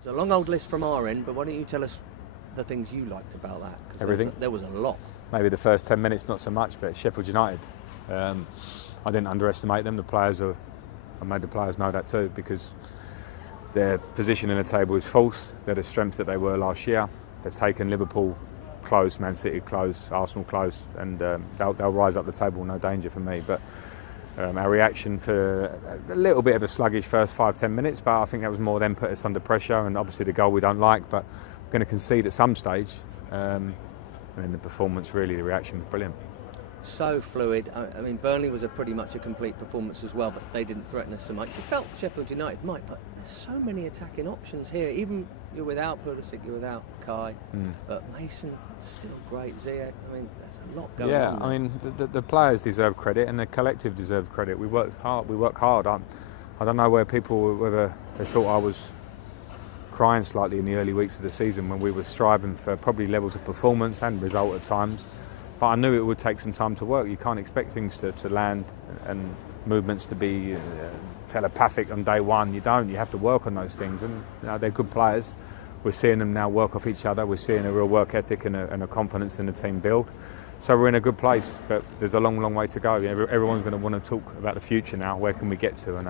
It's a long old list from our end, but why don't you tell us the things you liked about that? Everything. There was a lot. Maybe the first 10 minutes not so much, but Sheffield United, I didn't underestimate them. I made the players know that too, because their position in the table is false. They're the strengths that they were last year. They've taken Liverpool close, Man City close, Arsenal close, and they'll rise up the table, no danger for me. But our reaction for a little bit of a sluggish first 5-10 minutes, but I think that was more them put us under pressure, and obviously the goal we don't like, but we're going to concede at some stage. And then the performance, really, the reaction was brilliant. So fluid. I mean, Burnley was pretty much a complete performance as well, but they didn't threaten us so much. You felt Sheffield United might, but there's so many attacking options here. Even you're without Pulisic, you're without Kai, but Mason still great. Ziyech. I mean, there's a lot going on. Yeah, I mean, the players deserve credit, and the collective deserves credit. We work hard. I don't know whether they thought I was crying slightly in the early weeks of the season when we were striving for probably levels of performance and result at times. But I knew it would take some time to work. You can't expect things to land and movements to be telepathic on day one. You don't. You have to work on those things. And they're good players. We're seeing them now work off each other. We're seeing a real work ethic and a confidence in the team build. So we're in a good place, but there's a long, long way to go. Everyone's going to want to talk about the future now. Where can we get to? And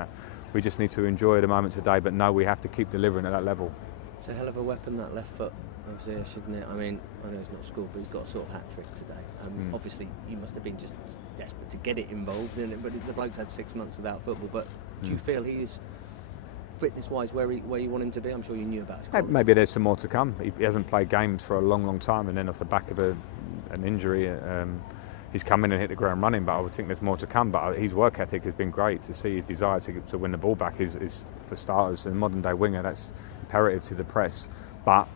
we just need to enjoy the moment today, but know we have to keep delivering at that level. It's a hell of a weapon, that left foot of Ziyech, isn't it? I mean, I know he's not scored, but he's got a sort of hat-trick today. Obviously, you must have been just desperate to get it involved in it, but the bloke's had 6 months without football. But do you feel he is, fitness-wise, where you want him to be? I'm sure you knew about his comments. Maybe there's some more to come. He hasn't played games for a long, long time, and then off the back of an injury, he's come in and hit the ground running, but I would think there's more to come. But his work ethic has been great. To see his desire to win the ball back is for starters, a modern-day winger, that's imperative to the press. But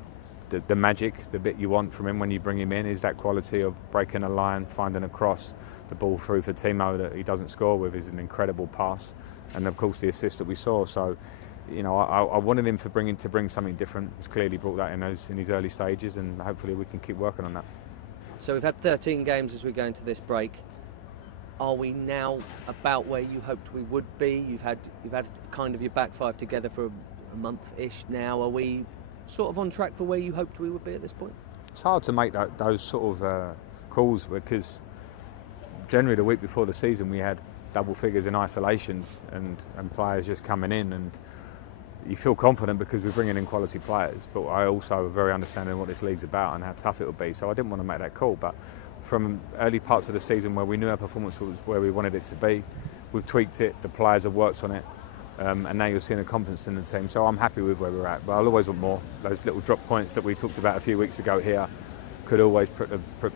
the magic, the bit you want from him when you bring him in, is that quality of breaking a line, finding a cross, the ball through for Timo that he doesn't score with is an incredible pass, and of course the assist that we saw. So, I wanted him to bring something different. He's clearly brought that in his early stages, and hopefully we can keep working on that. So we've had 13 games as we go into this break. Are we now about where you hoped we would be? You've had kind of your back five together for a month-ish now. Are we sort of on track for where you hoped we would be at this point? It's hard to make those sort of calls, because generally the week before the season we had double figures in isolations and players just coming in, and you feel confident because we're bringing in quality players, but I also am very understanding what this league's about and how tough it will be, so I didn't want to make that call. But from early parts of the season where we knew our performance was where we wanted it to be, we've tweaked it, the players have worked on it, and now you're seeing a confidence in the team, so I'm happy with where we're at, but I'll always want more. Those little drop points that we talked about a few weeks ago here could always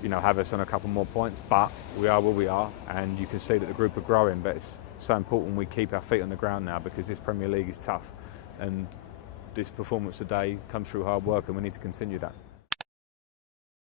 have us on a couple more points, but we are where we are, and you can see that the group are growing. But it's so important we keep our feet on the ground now, because this Premier League is tough, and this performance today comes through hard work, and we need to continue that.